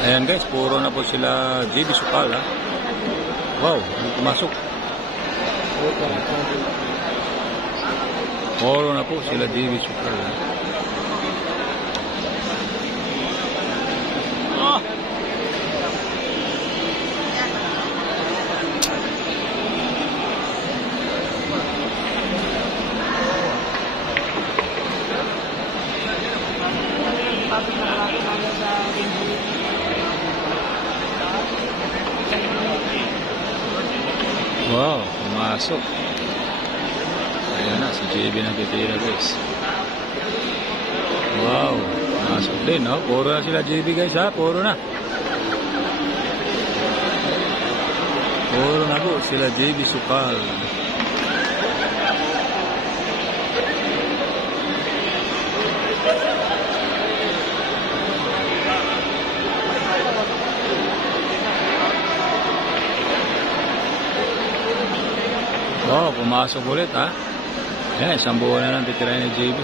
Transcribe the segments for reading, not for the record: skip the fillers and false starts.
Ayan guys, puro na po sila JB Sukal ha. Wow, pumasok. Puro na po sila JB Sukal ha. Wow, pumasok. Ayan na, si JB nagtitira guys. Wow, pumasok din, no? Puro na sila JB guys ha, puro na. Puro na po sila JB Sukal. Wow, pumasok ulit ha. Ayan, isang buwan na lang titirahin ni JB.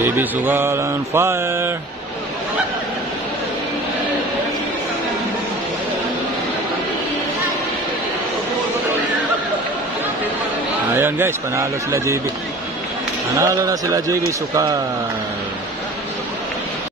JB Sukal on fire. Ayan guys, panalo sila JB. Panalo na sila JB Sukal.